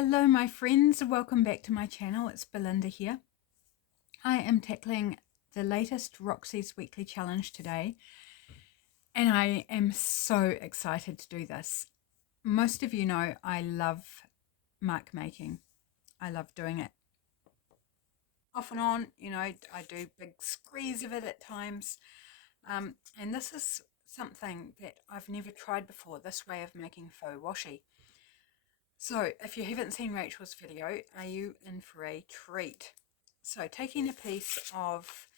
Hello my friends, welcome back to my channel. It's Belinda here. I am tackling the latest Roxy's weekly challenge today and I am so excited to do this. Most of you know I love mark making. I love doing it off and on, I do big squeeze of it at times, and this is something that I've never tried before, this way of making faux washi. So if you haven't seen Rachel's video, are you in for a treat? So taking a piece of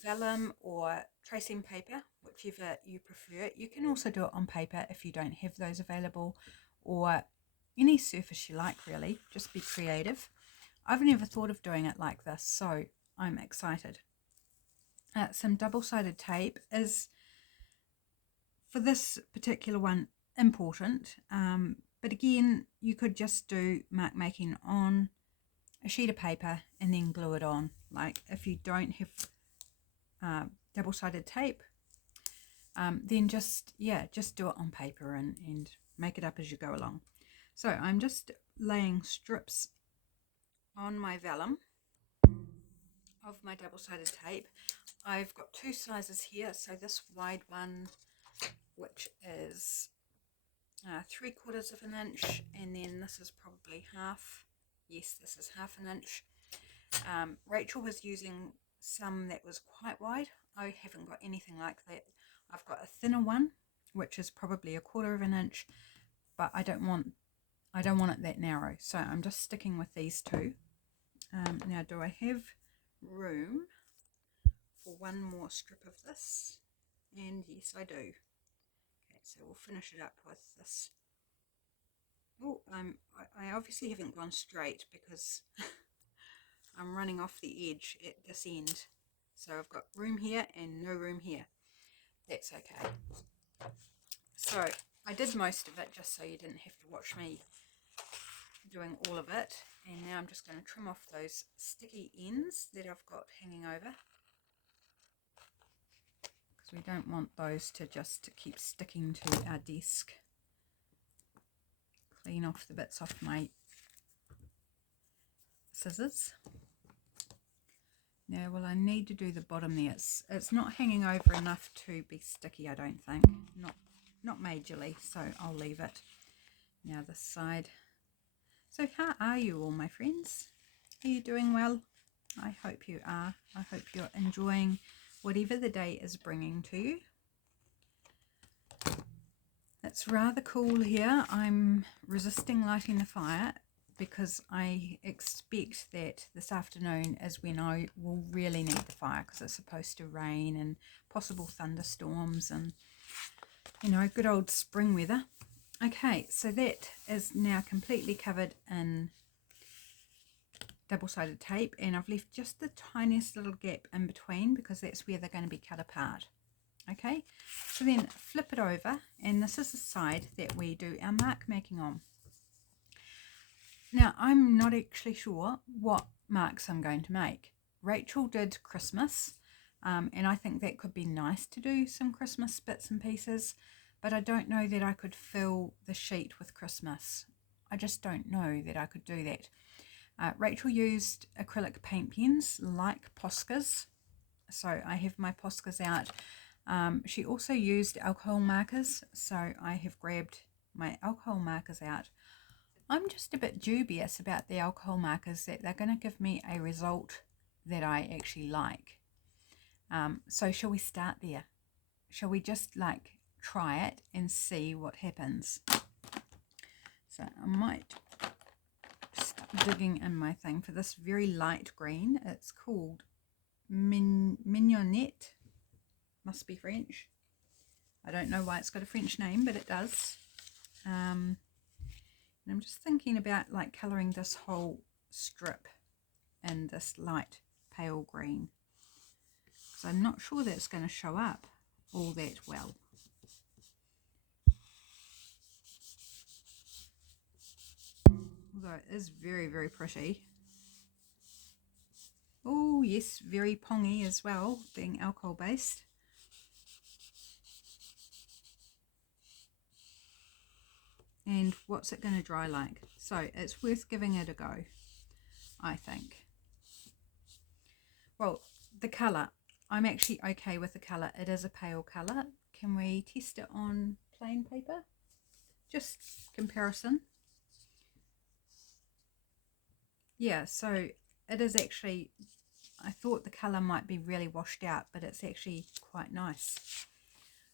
vellum or tracing paper, whichever you prefer. You can also do it on paper if you don't have those available, or any surface you like really, just be creative. I've never thought of doing it like this, so I'm excited. Some double-sided tape is, for this particular one, important. But again, you could just do mark making on a sheet of paper and then glue it on. Like if you don't have double-sided tape, then just do it on paper and make it up as you go along. So I'm just laying strips on my vellum of my double-sided tape. I've got two sizes here, so this wide one, which is 3/4 of an inch, and then this is probably half. Yes, this is half an inch. Rachel was using some that was quite wide. I haven't got anything like that. I've got a thinner one, which is probably 1/4 of an inch, but I don't want it that narrow, so I'm just sticking with these two. Now, do I have room for one more strip of this? And yes, I do. Okay, so we'll finish it up with this. Oh, I obviously haven't gone straight because I'm running off the edge at this end. So I've got room here and no room here. That's okay. So I did most of it just so you didn't have to watch me doing all of it. And now I'm just going to trim off those sticky ends that I've got hanging over, because we don't want those to just keep sticking to our desk. Clean off the bits off my scissors. Now, well, I need to do the bottom there. It's not hanging over enough to be sticky, I don't think. Not majorly, so I'll leave it. Now this side. So how are you all, my friends? Are you doing well? I hope you are. I hope you're enjoying whatever the day is bringing to you. It's rather cool here. I'm resisting lighting the fire because I expect that this afternoon is when I will really need the fire, because it's supposed to rain and possible thunderstorms and, good old spring weather. Okay, so that is now completely covered in double-sided tape, and I've left just the tiniest little gap in between because that's where they're going to be cut apart. Okay, so then flip it over, and this is the side that we do our mark making on. Now, I'm not actually sure what marks I'm going to make. Rachel did Christmas, and I think that could be nice to do some Christmas bits and pieces, but I don't know that I could fill the sheet with Christmas. I just don't know that I could do that. Rachel used acrylic paint pens like Poscas, so I have my Poscas out. She also used alcohol markers, so I have grabbed my alcohol markers out. I'm just a bit dubious about the alcohol markers, that they're going to give me a result that I actually like. So shall we start there? Shall we just try it and see what happens? So I might start digging in my thing for this very light green. It's called Mignonette. Must be French. I don't know why it's got a French name, but it does. And I'm just thinking about colouring this whole strip in this light pale green, because I'm not sure that's going to show up all that well. Although it is very, very pretty. Oh yes, very pongy as well, being alcohol based. And what's it going to dry like? So it's worth giving it a go, I think. Well, the colour, I'm actually okay with the colour. It is a pale colour. Can we test it on plain paper? Just comparison. Yeah, so it is actually, I thought the colour might be really washed out, but it's actually quite nice.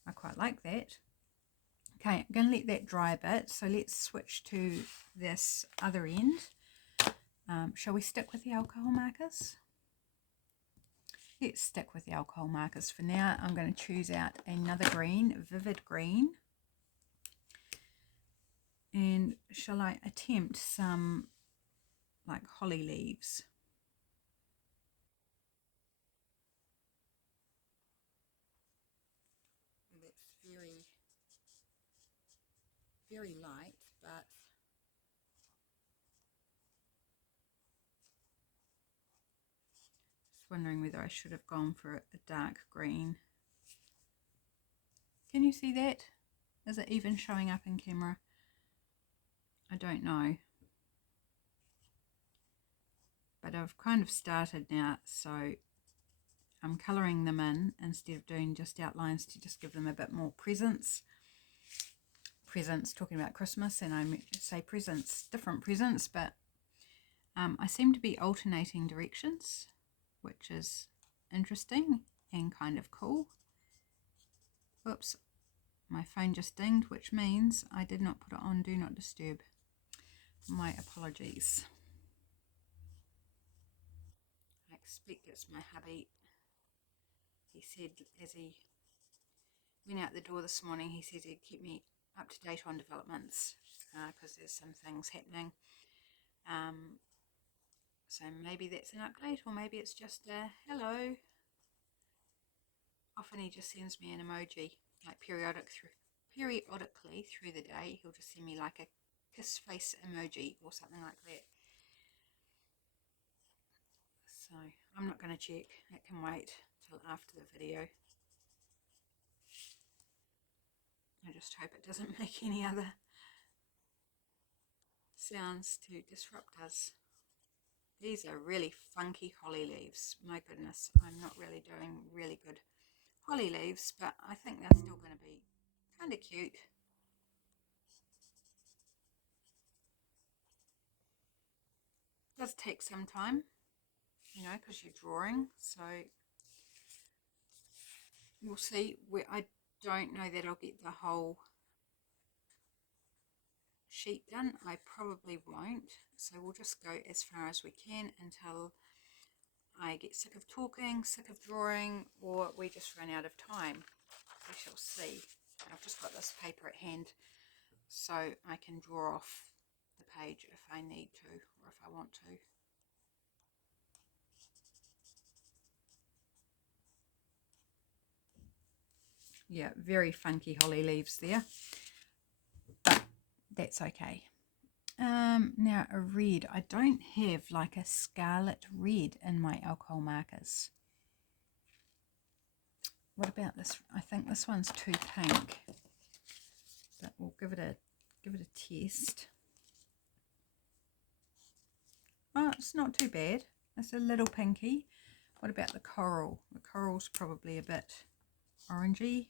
I quite like that. Okay, I'm going to let that dry a bit. So let's switch to this other end. Shall we stick with the alcohol markers? Let's stick with the alcohol markers for now. I'm going to choose out another green, vivid green. And shall I attempt some like holly leaves? That's very, very light, but just wondering whether I should have gone for a dark green. Can you see that? Is it even showing up in camera? I don't know. But I've kind of started now, so I'm colouring them in instead of doing just outlines to just give them a bit more presence. Presents, talking about Christmas, and I say presents, different presents, but I seem to be alternating directions, which is interesting and kind of cool. Oops, my phone just dinged, which means I did not put it on Do Not Disturb. My apologies. I expect it's my hubby. He said as he went out the door this morning, he said he'd keep me up to date on developments because there's some things happening. So maybe that's an update, or maybe it's just a hello. Often he just sends me an emoji, like periodically through the day. He'll just send me like a kiss face emoji or something like that. So I'm not going to check. That can wait till after the video. I just hope it doesn't make any other sounds to disrupt us. These are really funky holly leaves. My goodness, I'm not really doing really good holly leaves, but I think they're still going to be kind of cute. It does take some time, you know, because you're drawing, so we'll see. Where I don't know that I'll get the whole sheet done. I probably won't, so we'll just go as far as we can until I get sick of talking, sick of drawing, or we just run out of time. We shall see. I've just got this paper at hand so I can draw off the page if I need to or if I want to. Yeah, very funky holly leaves there, but that's okay. Now a red. I don't have like a scarlet red in my alcohol markers. What about this? I think this one's too pink, but we'll give it a test. Oh, it's not too bad. It's a little pinky. What about the coral? The coral's probably a bit orangey.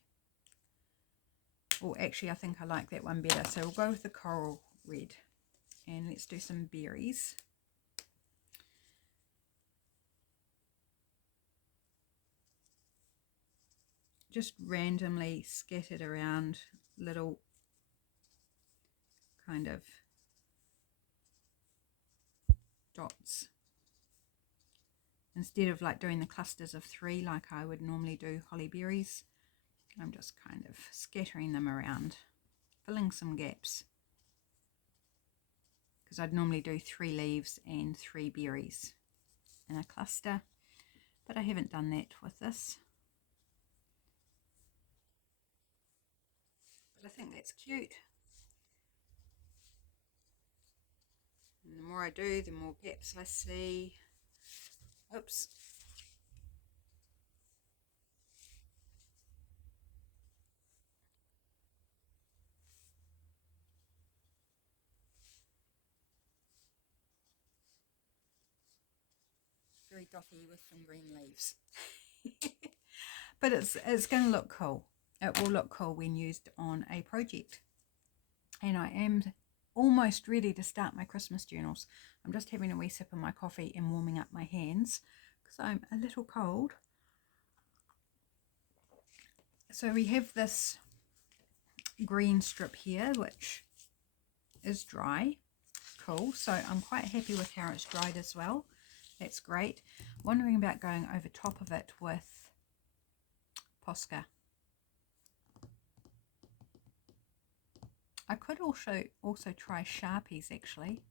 Well, actually, I think I like that one better. So we'll go with the coral red. And let's do some berries. Just randomly scattered around little kind of dots. Instead of like doing the clusters of 3 like I would normally do holly berries, I'm just kind of scattering them around, filling some gaps. Because I'd normally do 3 leaves and 3 berries in a cluster, but I haven't done that with this. But I think that's cute. And the more I do, the more gaps I see. Oops. very dotty with some green leaves. But it's going to look cool. It will look cool when used on a project. And I am almost ready to start my Christmas journals. I'm just having a wee sip of my coffee and warming up my hands because I'm a little cold. So we have this green strip here, which is dry. Cool. So I'm quite happy with how it's dried as well. That's great. Wondering about going over top of it with Posca. I could also try Sharpies actually.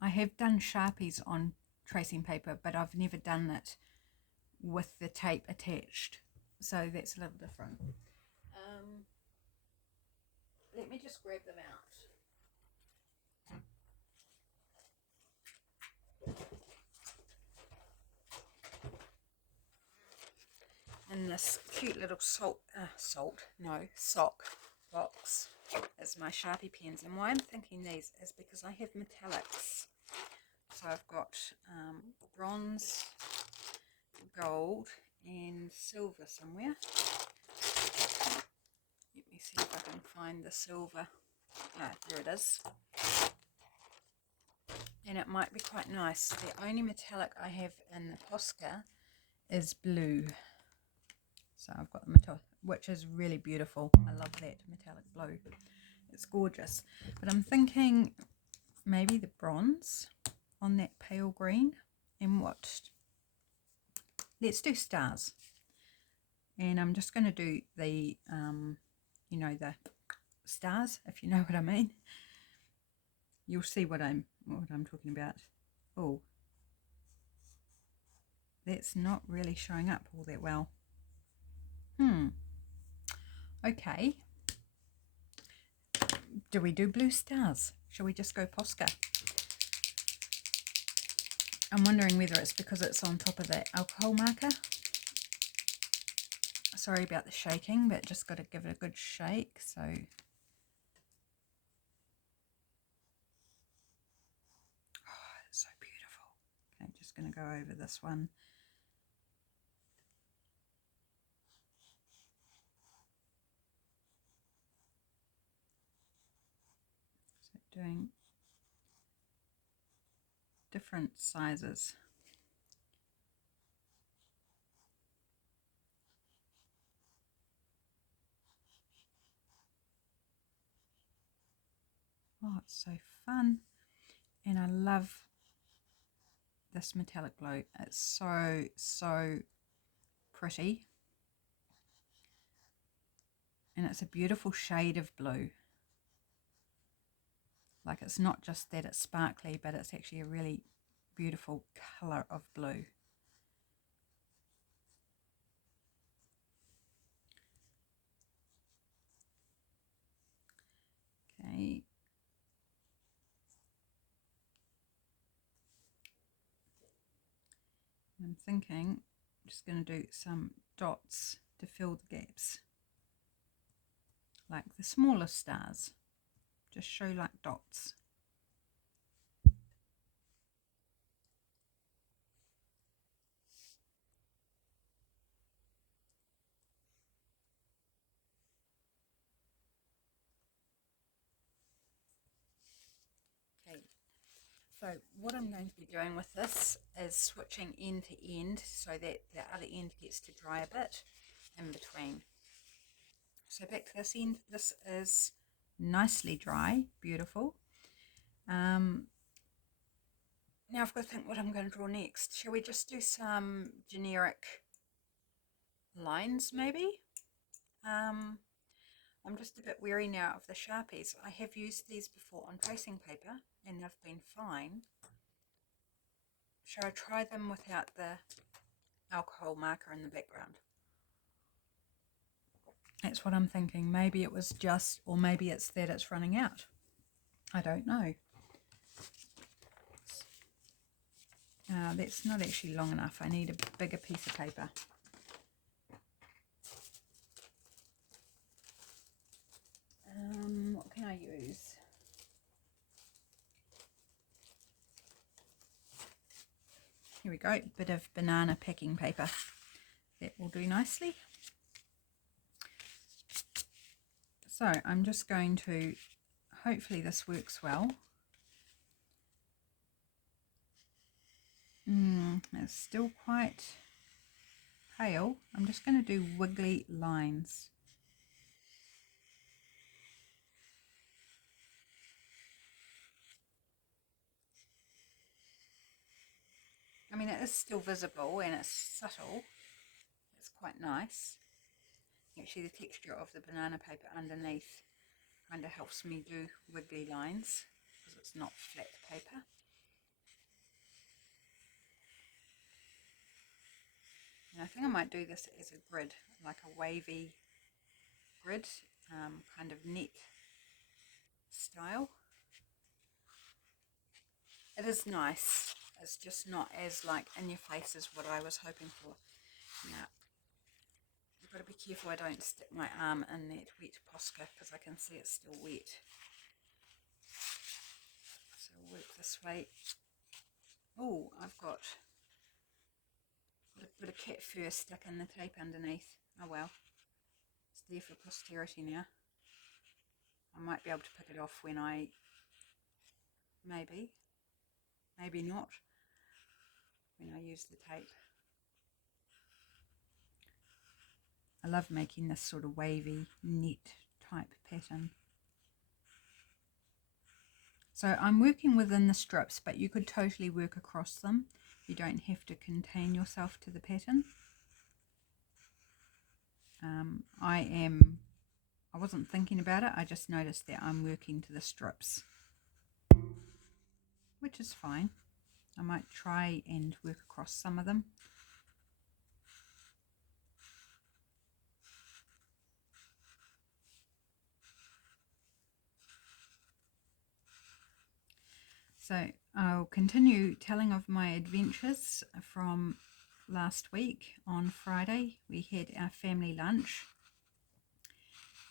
I have done Sharpies on tracing paper, but I've never done it with the tape attached. So that's a little different. Let me just grab them out. And this cute little sock box is my Sharpie pens. And why I'm thinking these is because I have metallics. So I've got bronze, gold and silver somewhere. Let me see if I can find the silver. Ah, there it is. And it might be quite nice. The only metallic I have in the Posca is blue. So I've got the metallic, which is really beautiful. I love that metallic blue. It's gorgeous. But I'm thinking maybe the bronze on that pale green. And let's do stars. And I'm just going to do the, you know, the stars, if you know what I mean. You'll see what I'm talking about. Oh, that's not really showing up all that well. Okay. Do we do blue stars? Shall we just go Posca? I'm wondering whether it's because it's on top of that alcohol marker. Sorry about the shaking, but just got to give it a good shake. So oh, it's so beautiful. Okay, just going to go over this one. So doing different sizes. Oh, it's so fun. And I love this metallic blue. It's so pretty. And it's a beautiful shade of blue. Like, it's not just that it's sparkly, but it's actually a really beautiful colour of blue. Okay. I'm thinking I'm just going to do some dots to fill the gaps. Like the smaller stars. Just show like dots. Okay, so what I'm going to be doing with this is switching end to end so that the other end gets to dry a bit in between. So back to this end, this is nicely dry, beautiful. Now I've got to think what I'm going to draw next. Shall we just do some generic lines maybe? I'm just a bit wary now of the Sharpies. I have used these before on tracing paper and they've been fine. Shall I try them without the alcohol marker in the background? That's what I'm thinking. Maybe it was just, or maybe it's that it's running out. I don't know. That's not actually long enough. I need a bigger piece of paper. What can I use? Here we go, bit of banana packing paper. That will do nicely. So I'm just going to, hopefully this works well. It's still quite pale. I'm just going to do wiggly lines. I mean, it is still visible and it's subtle. It's quite nice. Actually, the texture of the banana paper underneath kind of helps me do wiggly lines because it's not flat paper. And I think I might do this as a grid, like a wavy grid, kind of net style. It is nice. It's just not as like in your face as what I was hoping for. Now, I've got to be careful I don't stick my arm in that wet Posca because I can see it's still wet. So work this way. Oh, I've got a bit of cat fur stuck in the tape underneath. Oh well, it's there for posterity now. I might be able to pick it off when I, maybe not, when I use the tape. I love making this sort of wavy net type pattern. So I'm working within the strips, but you could totally work across them. You don't have to contain yourself to the pattern. I wasn't thinking about it, I just noticed that I'm working to the strips, which is fine. I might try and work across some of them. So I'll continue telling of my adventures from last week. On Friday we had our family lunch,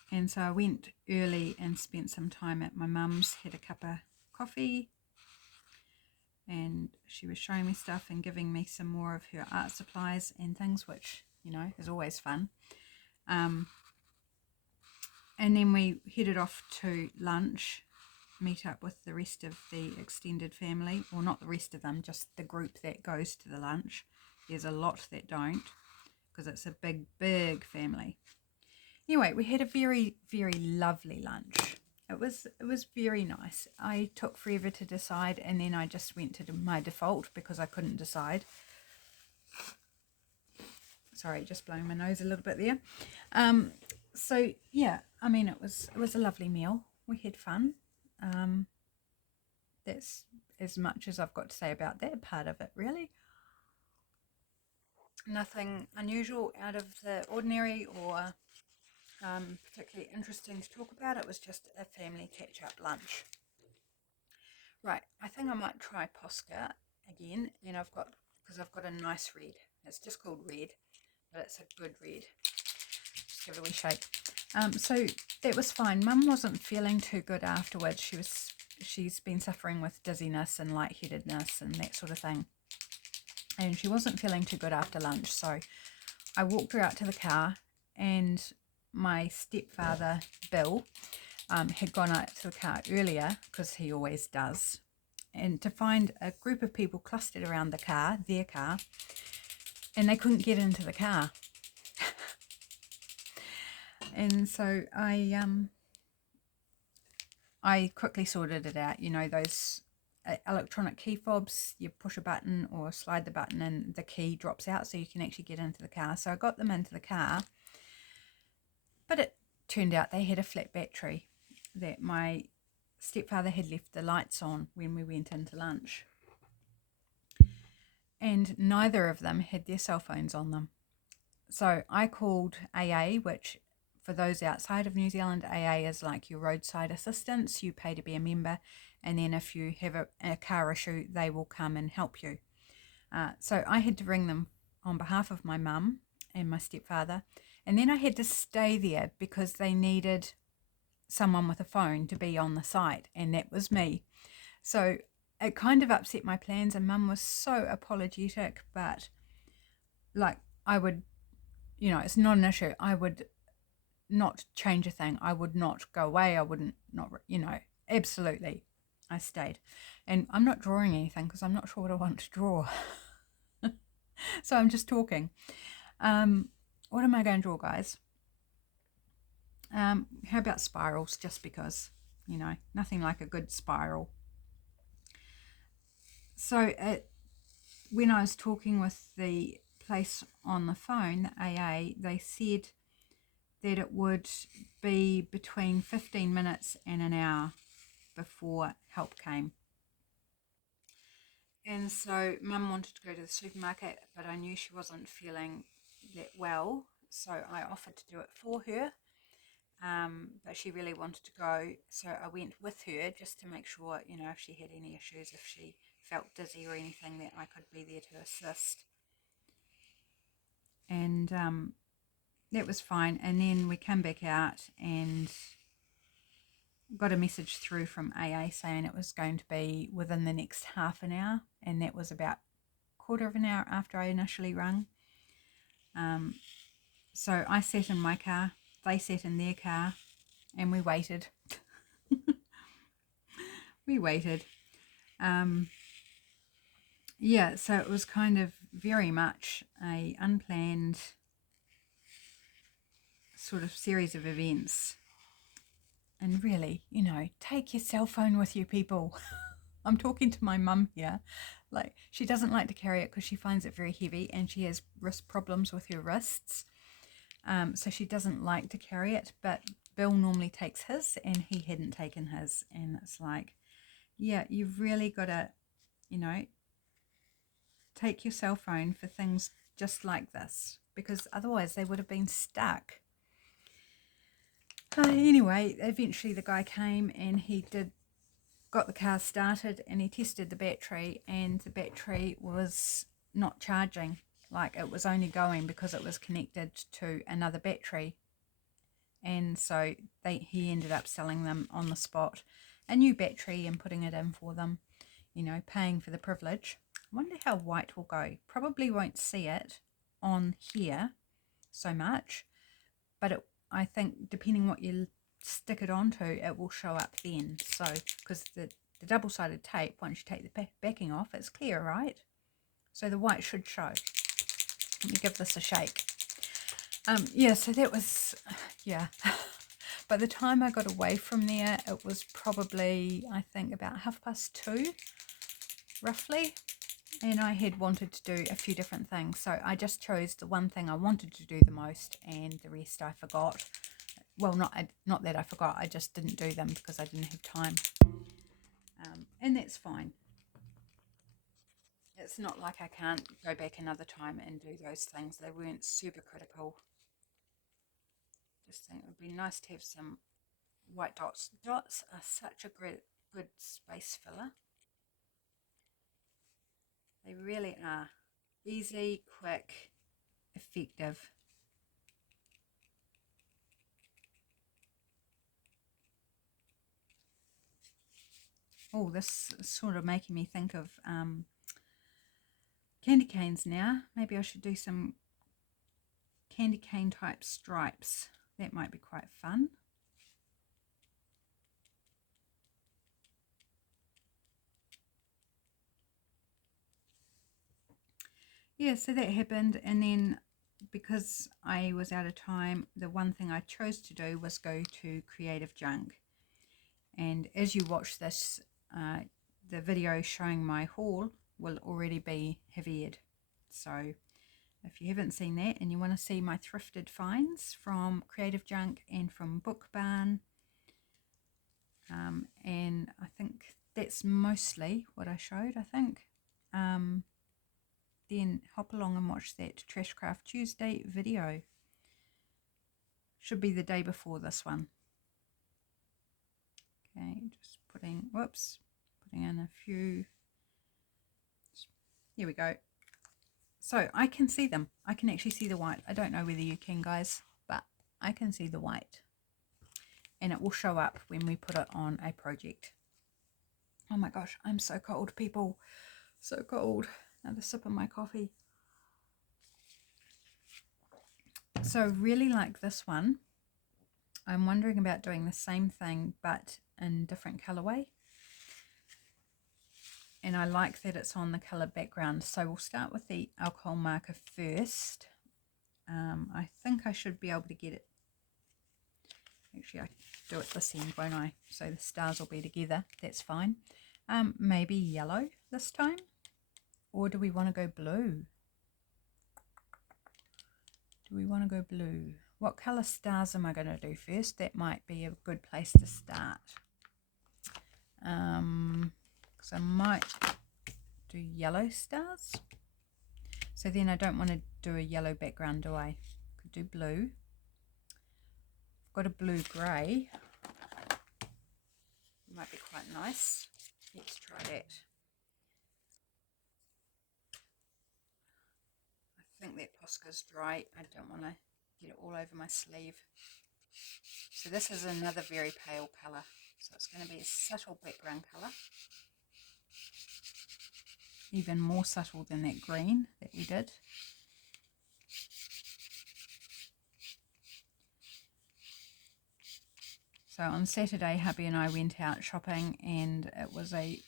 and so I went early and spent some time at my mum's, had a cup of coffee, and she was showing me stuff and giving me some more of her art supplies and things, which, you know, is always fun. And then we headed off to lunch, meet up with the rest of the extended family, or not the rest of them, just the group that goes to the lunch. There's a lot that don't, because it's a big family. Anyway, we had a very lovely lunch. It was very nice. I took forever to decide, and then I just went to my default because I couldn't decide. Sorry, just blowing my nose a little bit there. So yeah, I mean, it was a lovely meal. We had fun. That's as much as I've got to say about that part of it, really. Nothing unusual, out of the ordinary, or particularly interesting to talk about. It was just a family catch-up lunch. Right, I think I might try Posca again, and because I've got a nice red. It's just called red, but it's a good red. Just give it a wee shake. So that was fine. Mum wasn't feeling too good afterwards. She's been suffering with dizziness and lightheadedness and that sort of thing, and she wasn't feeling too good after lunch. So I walked her out to the car, and my stepfather Bill had gone out to the car earlier, because he always does, and to find a group of people clustered around their car, and they couldn't get into the car. And so I quickly sorted it out. You know, those electronic key fobs, you push a button or slide the button and the key drops out so you can actually get into the car. So I got them into the car, but it turned out they had a flat battery, that my stepfather had left the lights on when we went into lunch, and neither of them had their cell phones on them. So I called AA, which, for those outside of New Zealand, AA is like your roadside assistance. You pay to be a member, and then if you have a car issue, they will come and help you. So I had to ring them on behalf of my mum and my stepfather, and then I had to stay there because they needed someone with a phone to be on the site, and that was me. So it kind of upset my plans, and Mum was so apologetic, but like I would, you know, it's not an issue. I would not change a thing. I would not go away. I wouldn't not, you know, absolutely. I stayed. And I'm not drawing anything because I'm not sure what I want to draw. So I'm just talking. What am I going to draw, guys? How about spirals? Just because, you know, nothing like a good spiral. So when I was talking with the place on the phone, the AA, they said that it would be between 15 minutes and an hour before help came. And so Mum wanted to go to the supermarket, but I knew she wasn't feeling that well, so I offered to do it for her. But she really wanted to go, so I went with her just to make sure, you know, if she had any issues, if she felt dizzy or anything, that I could be there to assist. And that was fine. And then we came back out and got a message through from AA saying it was going to be within the next half an hour, and that was about quarter of an hour after I initially rung. So I sat in my car, they sat in their car, and we waited. We waited. Yeah, so it was kind of very much a unplanned sort of series of events. And really, you know, take your cell phone with you, people. I'm talking to my mum here. Like, she doesn't like to carry it because she finds it very heavy and she has wrist problems with her wrists. So she doesn't like to carry it, but Bill normally takes his and he hadn't taken his. And it's like, yeah, you've really got to, you know, take your cell phone for things just like this, because otherwise they would have been stuck. Anyway, eventually the guy came and he got the car started and he tested the battery, and the battery was not charging. Like, it was only going because it was connected to another battery. And so he ended up selling them on the spot a new battery and putting it in for them, you know, paying for the privilege. I wonder how white will go. Probably won't see it on here so much, but I think depending what you stick it onto, it will show up then. So, because the double-sided tape, once you take the backing off, it's clear, right? So the white should show. Let me give this a shake. Yeah, so that was, yeah. By the time I got away from there, it was probably, I think, about 2:30, roughly. And I had wanted to do a few different things. So I just chose the one thing I wanted to do the most, and the rest I forgot. Well, not that I forgot, I just didn't do them because I didn't have time. And that's fine. It's not like I can't go back another time and do those things. They weren't super critical. Just think it would be nice to have some white dots. Dots are such a good space filler. They really are. Easy, quick, effective. Oh, this is sort of making me think of candy canes now. Maybe I should do some candy cane type stripes. That might be quite fun. Yeah, so that happened, and then because I was out of time, the one thing I chose to do was go to Creative Junk. And as you watch this, the video showing my haul will already have aired. So if you haven't seen that and you want to see my thrifted finds from Creative Junk and from Book Barn, and I think that's mostly what I showed, I think. Then hop along and watch that Trashcraft Tuesday video. Should be the day before this one. Okay, just putting in a few. Here we go. So I can see them. I can actually see the white. I don't know whether you can, guys, but I can see the white. And it will show up when we put it on a project. Oh my gosh, I'm so cold, people. So cold. Another sip of my coffee. So really like this one. I'm wondering about doing the same thing but in different colorway. And I like that it's on the color background. So we'll start with the alcohol marker first. I think I should be able to get it. Actually, I do it this end, won't I? So the stars will be together. That's fine. Maybe yellow this time. Or do we want to go blue? Do we want to go blue? What color stars am I going to do first? That might be a good place to start. Because I might do yellow stars. So then I don't want to do a yellow background, do I? Could do blue. I've got a blue grey. Might be quite nice. Let's try that. I think that Posca's dry. I don't want to get it all over my sleeve. So this is another very pale colour. So it's going to be a subtle background colour. Even more subtle than that green that we did. So on Saturday, hubby and I went out shopping and it was a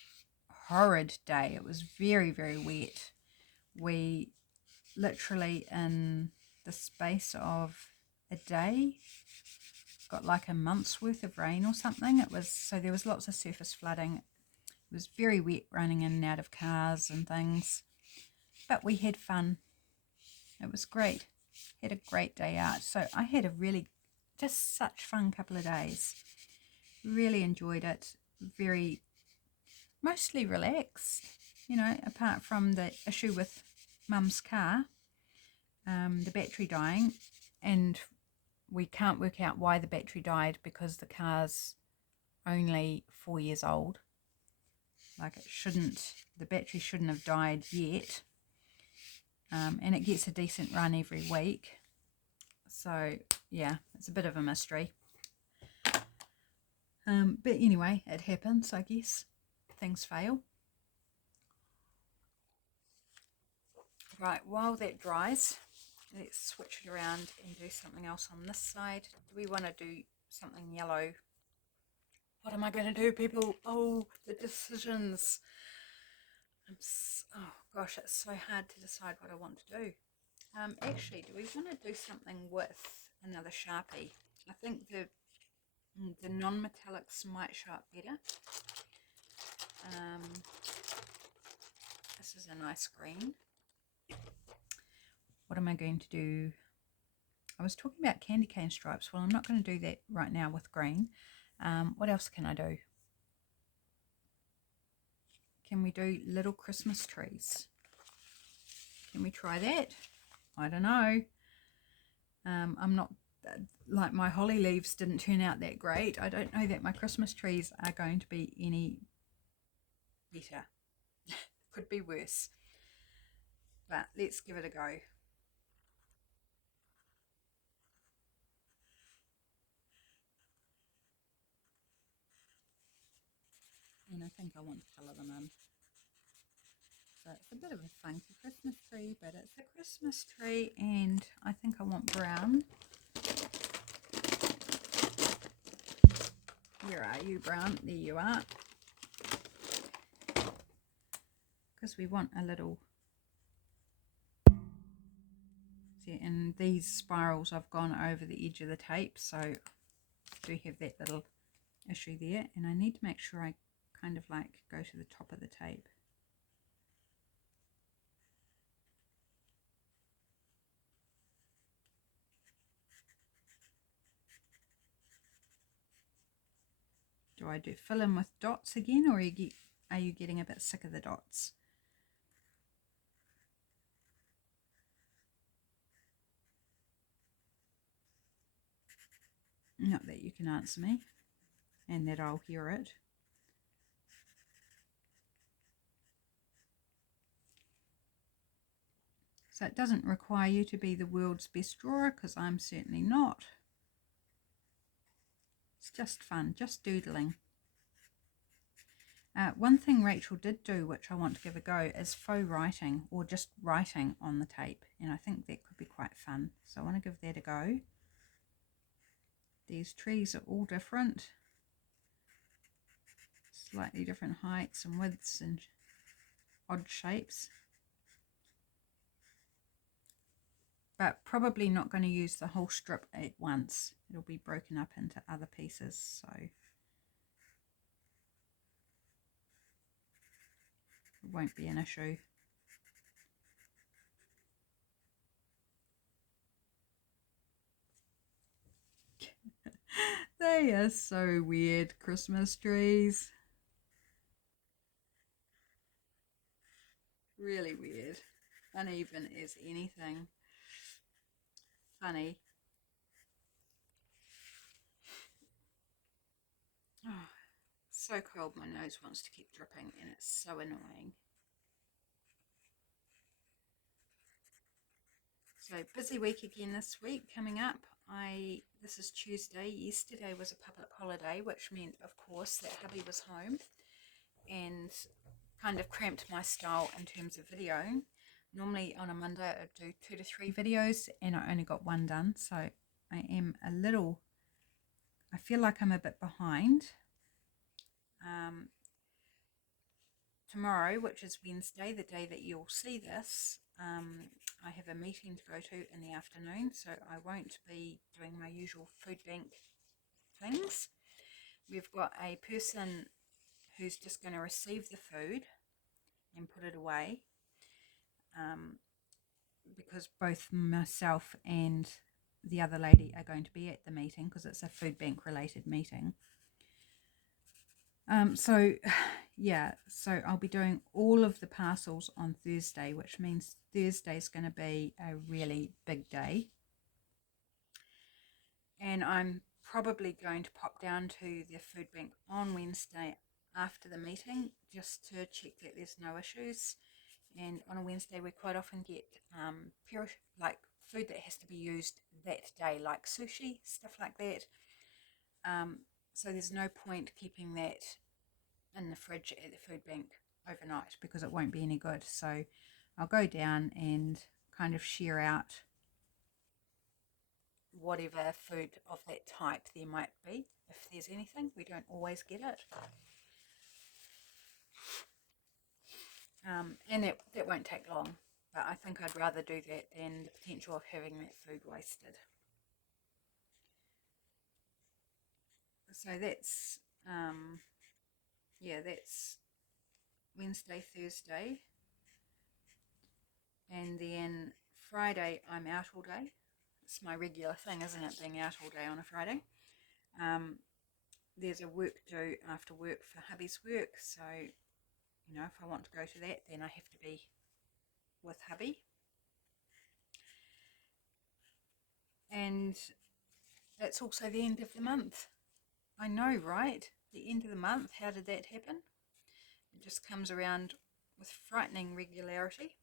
horrid day. It was very, very wet. We literally in the space of a day got like a month's worth of rain or something. It was, so there was lots of surface flooding. It was very wet, running in and out of cars and things, but we had fun. It was great. Had a great day out. So I had a really, just such fun couple of days. Really enjoyed it. Very, mostly relaxed, you know, apart from the issue with Mum's car, the battery dying, and we can't work out why the battery died because the car's only 4 years old. Like it shouldn't, the battery shouldn't have died yet. And it gets a decent run every week. So yeah, it's a bit of a mystery. But anyway, it happens, I guess. Things fail. Right, while that dries, let's switch it around and do something else on this side. Do we want to do something yellow? What am I going to do, people? Oh, the decisions. Oh gosh, it's so hard to decide what I want to do. Actually, do we want to do something with another Sharpie? I think the non-metallics might show up better. This is a nice green. What am I going to do? I was talking about candy cane stripes. Well, I'm not going to do that right now with green. What else can I do? Can we do little Christmas trees? Can we try that? I don't know. I'm not, like my holly leaves didn't turn out that great. I don't know that my Christmas trees are going to be any better. Could be worse. But let's give it a go. And I think I want to colour them in. So it's a bit of a funky Christmas tree, but it's a Christmas tree, and I think I want brown. Where are you, brown? There you are. Because we want a little... See, and these spirals I've gone over the edge of the tape, so I do have that little issue there, and I need to make sure I kind of like go to the top of the tape. Do I do fill in with dots again, or are you getting a bit sick of the dots? Not that you can answer me, and that I'll hear it. So it doesn't require you to be the world's best drawer, because I'm certainly not. It's just fun, just doodling. One thing Rachel did do, which I want to give a go, is faux writing, or just writing on the tape, and I think that could be quite fun. So I want to give that a go. These trees are all different, slightly different heights and widths and odd shapes. But probably not going to use the whole strip at once. It'll be broken up into other pieces, so it won't be an issue. They are so weird, Christmas trees. Really weird. Uneven as anything. Funny. Oh, so cold, my nose wants to keep dripping and it's so annoying. So busy week again this week coming up. This is Tuesday. Yesterday was a public holiday, which meant of course that hubby was home and kind of cramped my style in terms of videoing. Normally on a Monday I do 2 to 3 videos and I only got one done, so I feel like I'm a bit behind. Tomorrow, which is Wednesday, the day that you'll see this, I have a meeting to go to in the afternoon, so I won't be doing my usual food bank things. We've got a person who's just going to receive the food and put it away, because both myself and the other lady are going to be at the meeting because it's a food bank related meeting. So I'll be doing all of the parcels on Thursday, which means Thursday's going to be a really big day. And I'm probably going to pop down to the food bank on Wednesday after the meeting just to check that there's no issues. And on a Wednesday we quite often get like food that has to be used that day, like sushi, stuff like that. So there's no point keeping that in the fridge at the food bank overnight because it won't be any good. So I'll go down and kind of share out whatever food of that type there might be. If there's anything, we don't always get it. And that won't take long, but I think I'd rather do that than the potential of having that food wasted. So that's that's Wednesday, Thursday, and then Friday I'm out all day. It's my regular thing, isn't it, being out all day on a Friday. There's a work due after work for hubby's work, so if I want to go to that, then I have to be with hubby. And it's also the end of the month. I know, right? The end of the month. How did that happen? It just comes around with frightening regularity,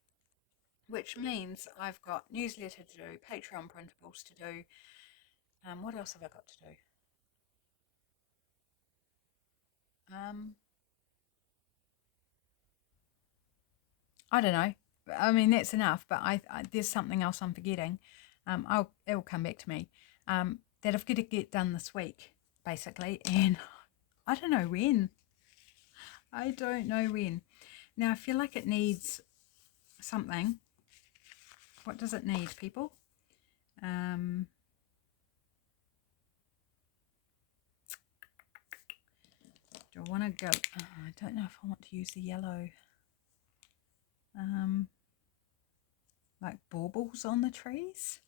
which means I've got newsletter to do, Patreon printables to do. What else have I got to do? I don't know. I mean, that's enough, but there's something else I'm forgetting. It will come back to me. That I've got to get done this week, basically, and I don't know when. Now, I feel like it needs something. What does it need, people? Do I want to go? I don't know if I want to use the yellow. Like baubles on the trees.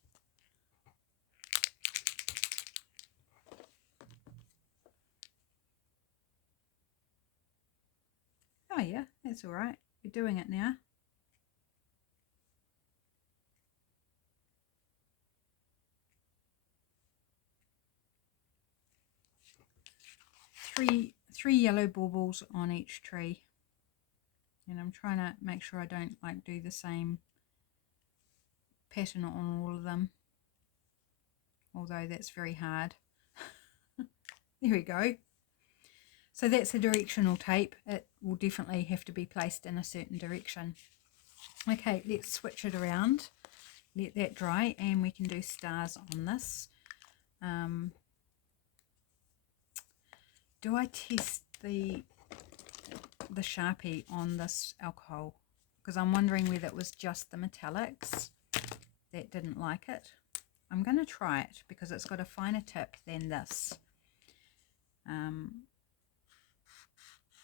Oh yeah, that's all right. We're doing it now. Three yellow baubles on each tree. And I'm trying to make sure I don't like do the same pattern on all of them. Although that's very hard. There we go. So that's a directional tape. It will definitely have to be placed in a certain direction. Okay, let's switch it around. Let that dry and we can do stars on this. Do I test the Sharpie on this alcohol? Because I'm wondering whether it was just the metallics that didn't like it. I'm going to try it because it's got a finer tip than this.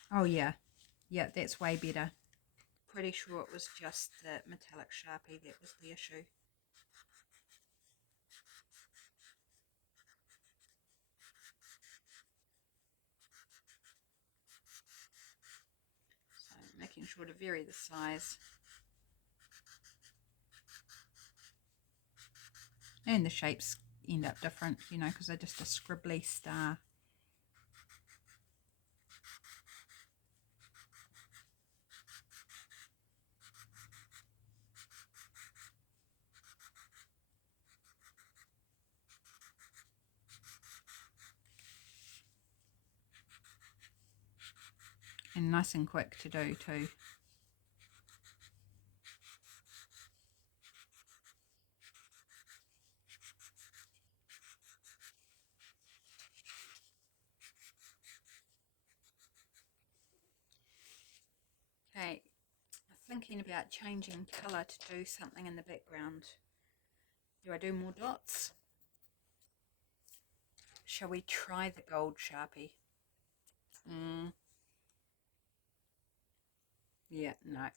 Oh yeah, that's way better. Pretty sure it was just the metallic Sharpie that was the issue. So making sure to vary the size. And the shapes end up different, you know, because they're just a scribbly star. And nice and quick to do too. Okay, I'm thinking about changing colour to do something in the background. Do I do more dots? Shall we try the gold Sharpie? Yeah, no.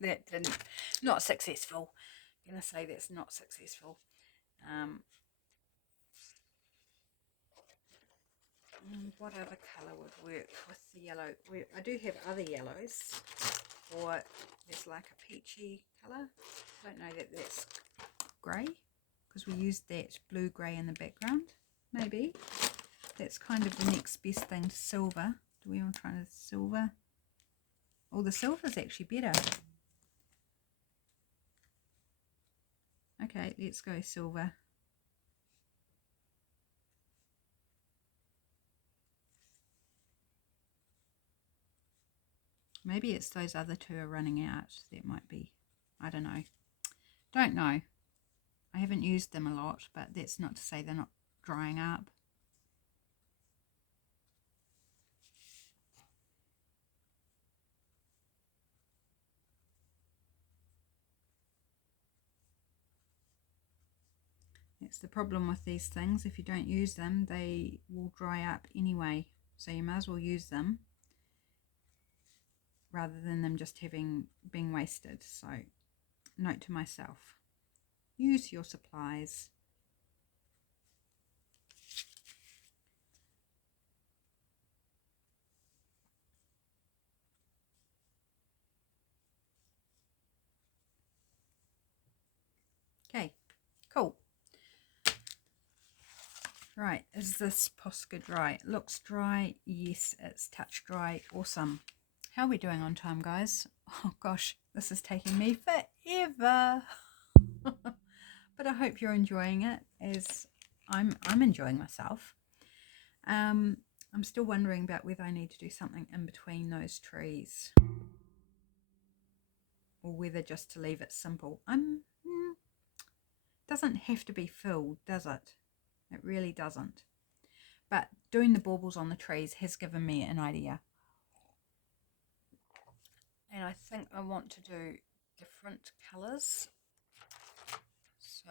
That didn't, not successful. I'm going to say that's not successful. What other colour would work with the yellow? I do have other yellows, or there's like a peachy colour. I don't know that that's grey, because we used that blue grey in the background. Maybe that's kind of the next best thing to silver. Do we want to try the silver? Oh, the silver's actually better. Okay, let's go silver. Maybe it's those other two are running out. That might be. I don't know. Don't know. I haven't used them a lot, but that's not to say they're not drying up. That's the problem with these things. If you don't use them, they will dry up anyway. So you might as well use them rather than them just being wasted. So note to myself, use your supplies. Okay, cool. Right, is this Posca dry? It looks dry. Yes, it's touch dry. Awesome. How are we doing on time, guys? Oh gosh, this is taking me forever. But I hope you're enjoying it as I'm enjoying myself. I'm still wondering about whether I need to do something in between those trees or whether just to leave it simple. Doesn't have to be filled, does it? It really doesn't. But doing the baubles on the trees has given me an idea. And I think I want to do different colours. So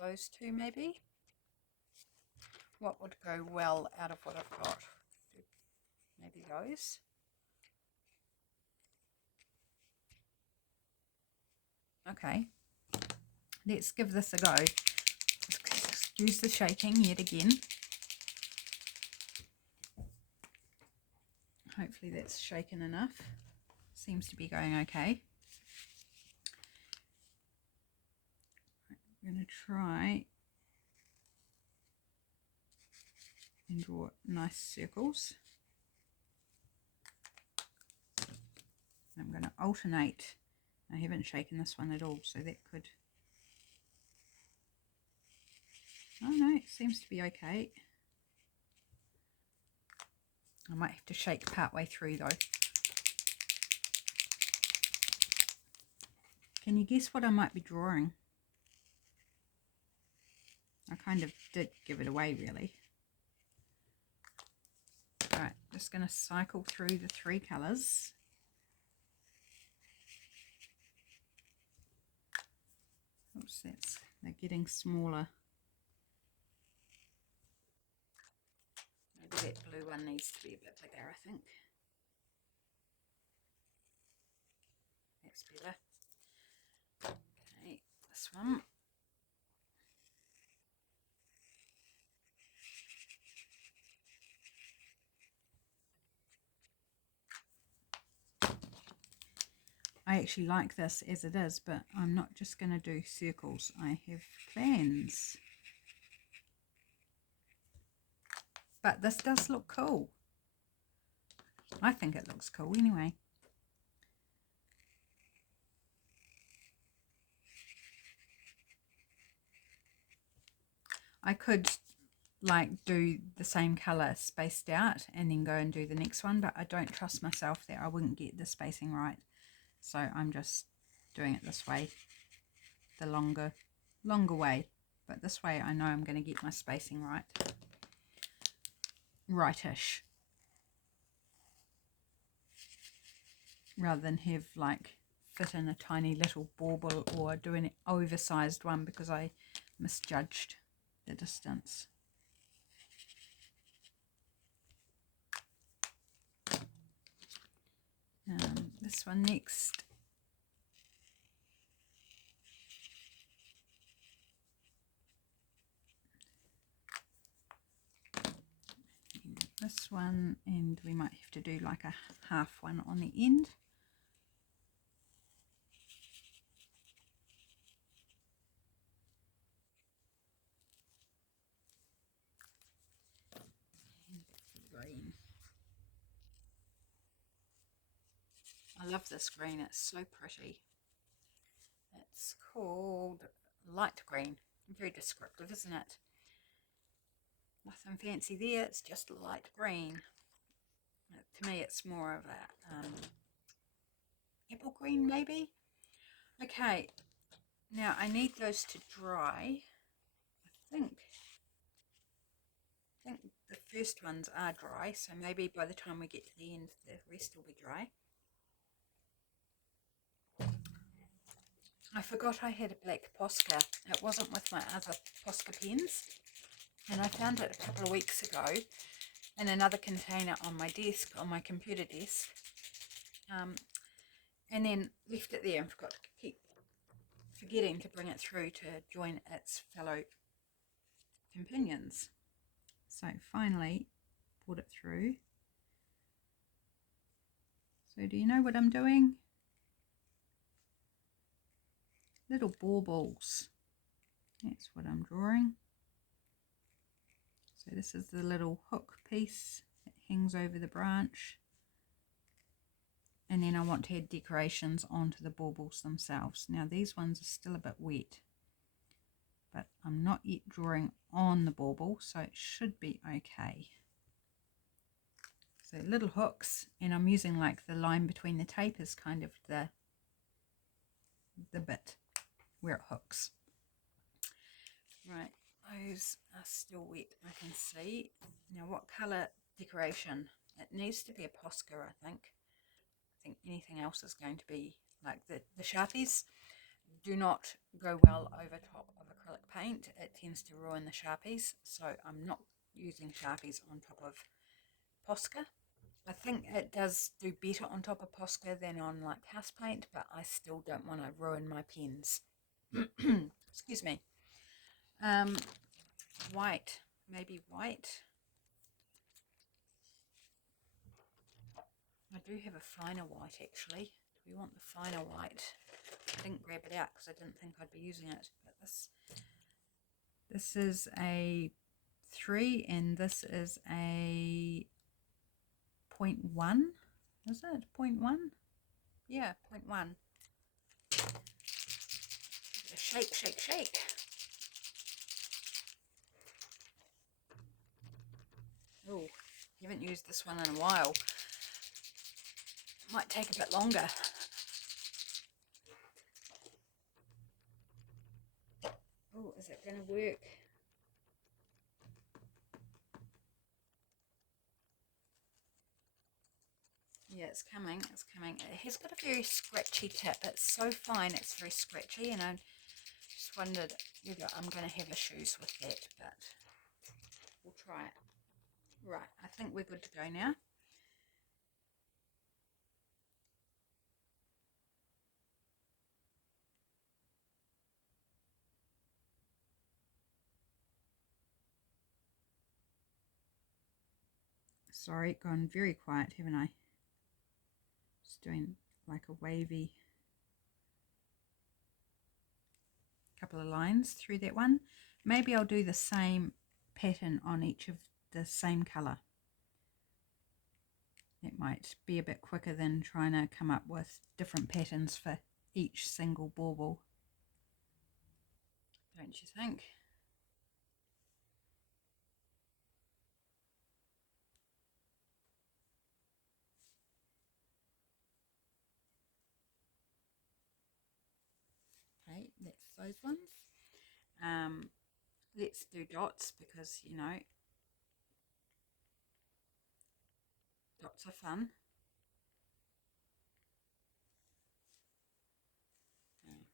those two maybe. What would go well out of what I've got? Maybe those. Okay, let's give this a go. Excuse the shaking yet again. Hopefully that's shaken enough. Seems to be going okay. I'm going to try and draw nice circles. I'm going to alternate. I haven't shaken this one at all, so that could... Oh no, it seems to be okay. I might have to shake part way through though. Can you guess what I might be drawing? I kind of did give it away really. Alright, just going to cycle through the 3 colours. Oops, they're getting smaller. Maybe that blue one needs to be a bit bigger, I think. That's better. Okay, this one. I actually like this as it is, but I'm not just going to do circles. I have plans. But this does look cool. I think it looks cool anyway. I could like do the same colour spaced out and then go and do the next one, but I don't trust myself that I wouldn't get the spacing right. So I'm just doing it this way, the longer way. But this way I know I'm going to get my spacing right. Rightish. Rather than have like fit in a tiny little bauble or do an oversized one because I misjudged the distance. This one next. This one, and we might have to do like a half one on the end. Green. I love this green, it's so pretty. It's called light green. Very descriptive, isn't it? Nothing fancy there, it's just light green. To me it's more of a apple green maybe. Okay, now I need those to dry. I think the first ones are dry, so maybe by the time we get to the end the rest will be dry. I forgot I had a black Posca. It wasn't with my other Posca pens, and I found it a couple of weeks ago in another container on my desk, on my computer desk, and then left it there and forgot to keep forgetting to bring it through to join its fellow companions. So finally pulled it through. So do you know what I'm doing? Little baubles. That's what I'm drawing. So this is the little hook piece that hangs over the branch. And then I want to add decorations onto the baubles themselves. Now these ones are still a bit wet, but I'm not yet drawing on the bauble, so it should be okay. So little hooks, and I'm using like the line between the tape is kind of the bit where it hooks. Right, those are still wet, I can see. Now what colour decoration? It needs to be a Posca, I think. I think anything else is going to be like the Sharpies do not go well over top of acrylic paint. It tends to ruin the Sharpies, so I'm not using Sharpies on top of Posca. I think it does do better on top of Posca than on like house paint, but I still don't want to ruin my pens. Excuse me. White, maybe white. I do have a finer white actually. Do we want the finer white? I didn't grab it out because I didn't think I'd be using it, but this is a 3 and this is a 0.1. Is it 0.1? Yeah, 0.1. Shake, shake, shake. Oh, Haven't used this one in a while. Might take a bit longer. Oh, is it going to work? Yeah, it's coming, it's coming. It has got a very scratchy tip. It's so fine, it's very scratchy, and I just wondered whether I'm going to have issues with that, but we'll try it. Right, I think we're good to go now. Sorry, gone very quiet, haven't I? Just doing like a wavy couple of lines through that one. Maybe I'll do the same pattern on each of the same colour. It might be a bit quicker than trying to come up with different patterns for each single bauble. Don't you think? Okay, that's those ones. Let's do dots because, you know, dots are fun.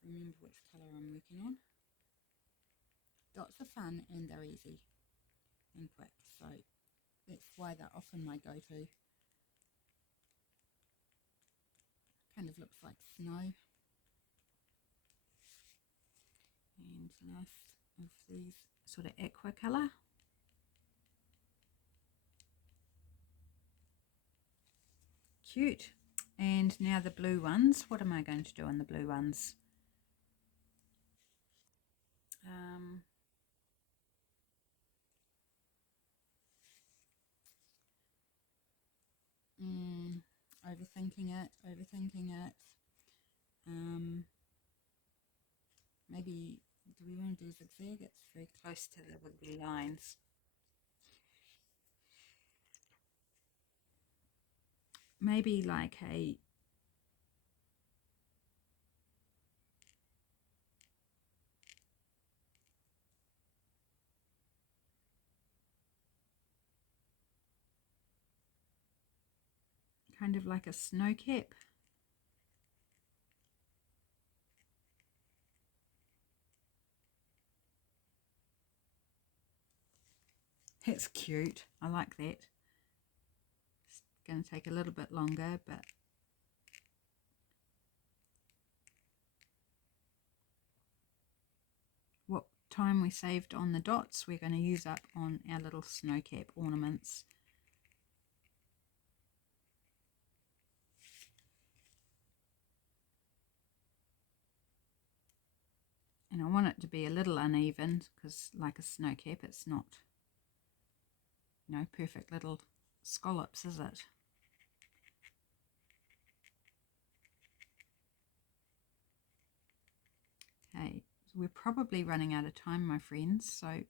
Remember which colour I'm working on. Dots are fun and they're easy and quick, so that's why they're often my go-to. Kind of looks like snow. And last of these sort of aqua colour. Cute. And now the blue ones. What am I going to do on the blue ones? Overthinking it. Maybe, do we want to do zigzag? It's very close to the wiggly lines. Maybe like a kind of like a snow cap. That's cute. I like that. It's going to take a little bit longer, but what time we saved on the dots we're going to use up on our little snow cap ornaments. And I want it to be a little uneven because, like a snow cap, it's not, you know, perfect little scallops, is it? Okay, so we're probably running out of time, my friends, so I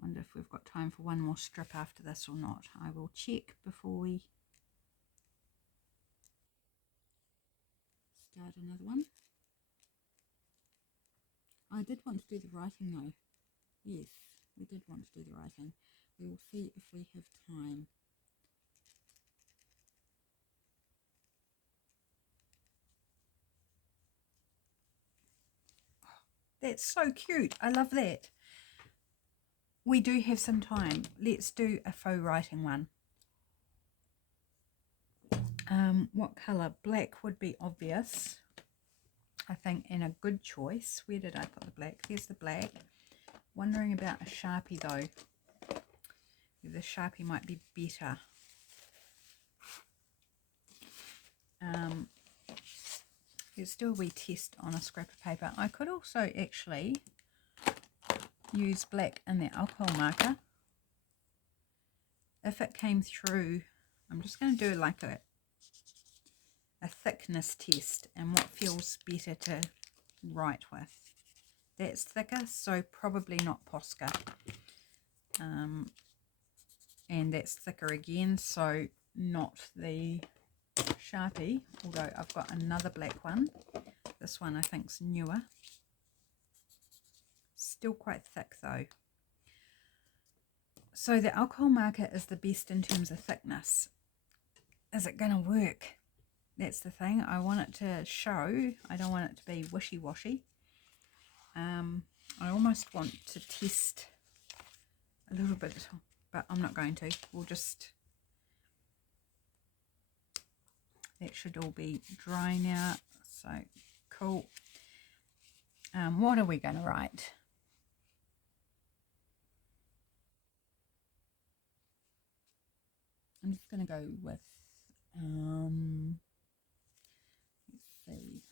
wonder if we've got time for one more strip after this or not. I will check before we start another one. I did want to do the writing though. Yes, we did want to do the writing. We will see if we have time. That's so cute. I love that. We do have some time. Let's do a faux writing one. What colour? Black would be obvious, I think, and a good choice. Where did I put the black? There's the black. Wondering about a Sharpie though. The Sharpie might be better. Let's do a wee test on a scrap of paper. I could also actually use black in the alcohol marker. If it came through, I'm just going to do like a thickness test and what feels better to write with. That's thicker, so probably not Posca. and that's thicker again, so not the Sharpie, although I've got another black one. This one I think's newer. Still quite thick though. So the alcohol marker is the best in terms of thickness. Is it going to work? That's the thing. I want it to show. I don't want it to be wishy-washy. I almost want to test a little bit, but I'm not going to. We'll just... That should all be dry now. So, cool. What are we going to write? I'm just going to go with, let's see.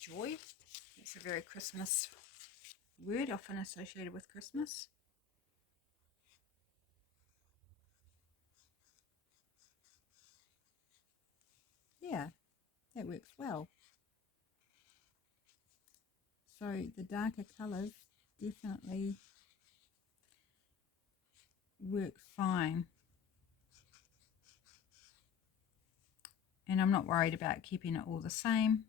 Joy. It's a very Christmas word, often associated with Christmas. Yeah, that works well. So the darker colours definitely work fine. And I'm not worried about keeping it all the same.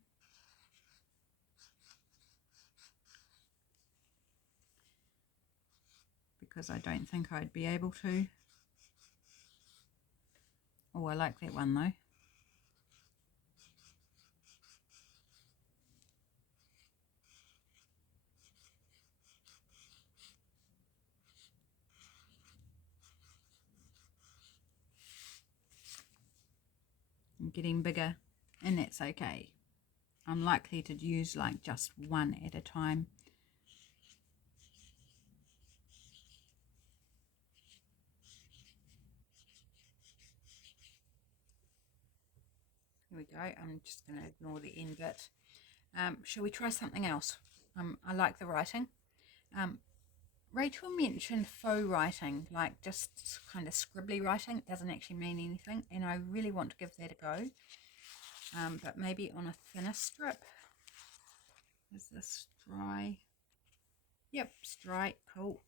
Because I don't think I'd be able to. Oh, I like that one though. I'm getting bigger, and that's okay. I'm likely to use like just one at a time. Here we go. I'm just going to ignore the end bit. Shall we try something else? I like the writing. Rachel mentioned faux writing, like just kind of scribbly writing. It doesn't actually mean anything, and I really want to give that a go. But maybe on a thinner strip. Is this dry? Yep, it's dry. Cool.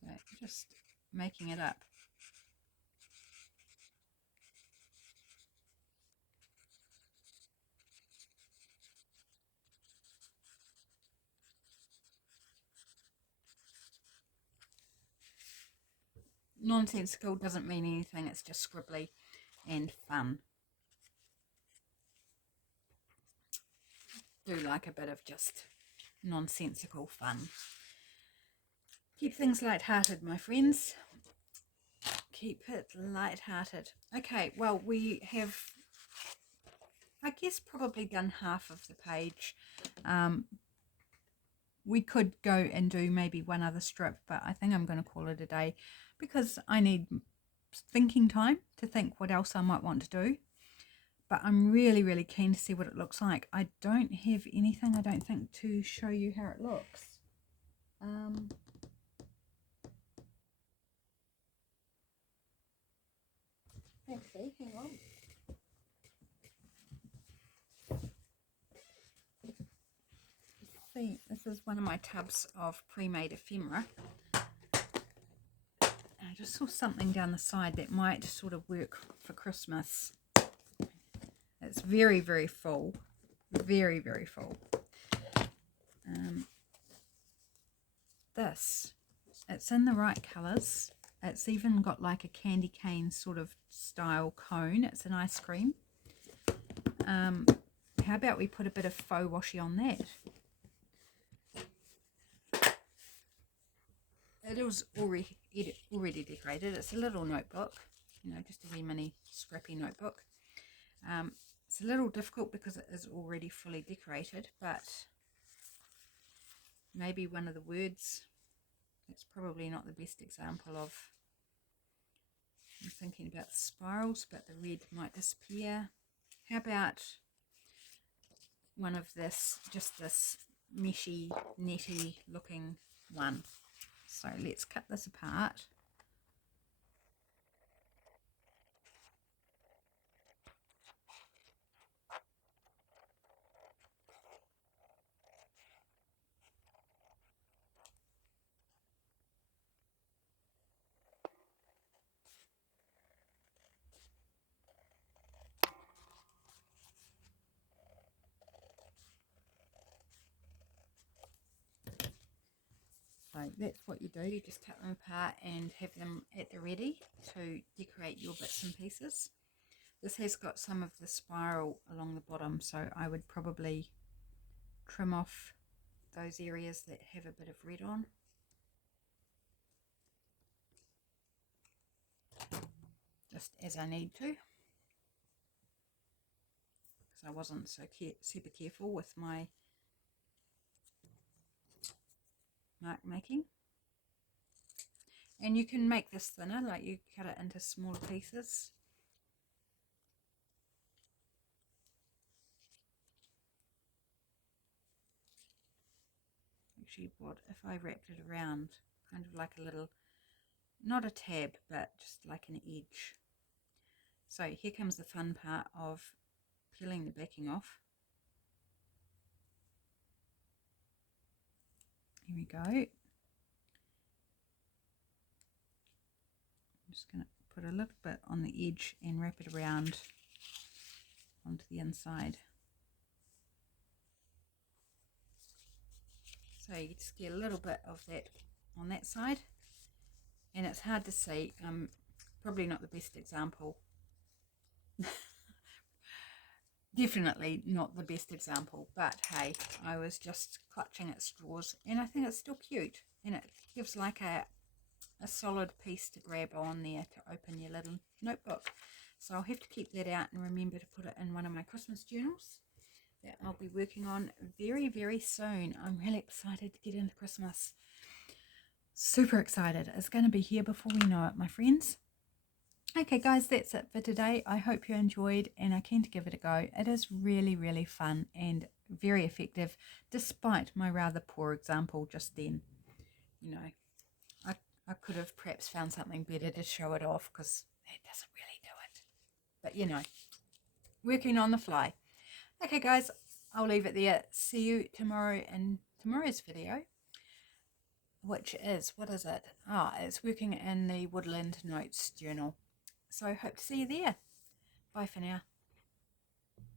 So just making it up. Nonsensical doesn't mean anything, it's just scribbly and fun. Do like a bit of just nonsensical fun. Keep things light-hearted, my friends. Keep it light-hearted. Okay, well, we have, I guess, probably done half of the page. We could go and do maybe one other strip, but I think I'm going to call it a day because I need thinking time to think what else I might want to do. But I'm really, really keen to see what it looks like. I don't have anything, I don't think, to show you how it looks. Actually, hang on. See, this is one of my tubs of pre-made ephemera. I just saw something down the side that might sort of work for Christmas. It's very, very full. Very, very full. This, it's in the right colours. It's even got like a candy cane sort of style cone. It's an ice cream. How about we put a bit of faux washi on that? It was already decorated. It's a little notebook, you know, just a wee mini scrappy notebook. It's a little difficult because it is already fully decorated, but maybe one of the words, it's probably not the best example of, I'm thinking about the spirals, but the red might disappear. How about one of this, just this meshy, netty looking one. So let's cut this apart. So that's what you do, you just cut them apart and have them at the ready to decorate your bits and pieces. This has got some of the spiral along the bottom, so I would probably trim off those areas that have a bit of red on. Just as I need to, because I wasn't so super careful with my mark making. And you can make this thinner, like you cut it into smaller pieces. Actually, what if I wrapped it around, kind of like a little, not a tab, but just like an edge. So here comes the fun part of peeling the backing off. Here we go. I'm just going to put a little bit on the edge and wrap it around onto the inside. So you just get a little bit of that on that side, and it's hard to see. Probably not the best example. Definitely not the best example, but hey, I was just clutching at straws, and I think it's still cute, and it gives like a solid piece to grab on there to open your little notebook. So I'll have to keep that out and remember to put it in one of my Christmas journals that I'll be working on very, very soon. I'm really excited to get into Christmas. Super excited. It's going to be here before we know it, my friends. Okay guys, that's it for today. I hope you enjoyed and are keen to give it a go. It is really, really fun and very effective, despite my rather poor example just then. You know, I could have perhaps found something better to show it off, because that doesn't really do it. But you know, working on the fly. Okay guys, I'll leave it there. See you tomorrow in tomorrow's video, which is, what is it? It's working in the Woodland Notes journal. So hope to see you there. Bye for now.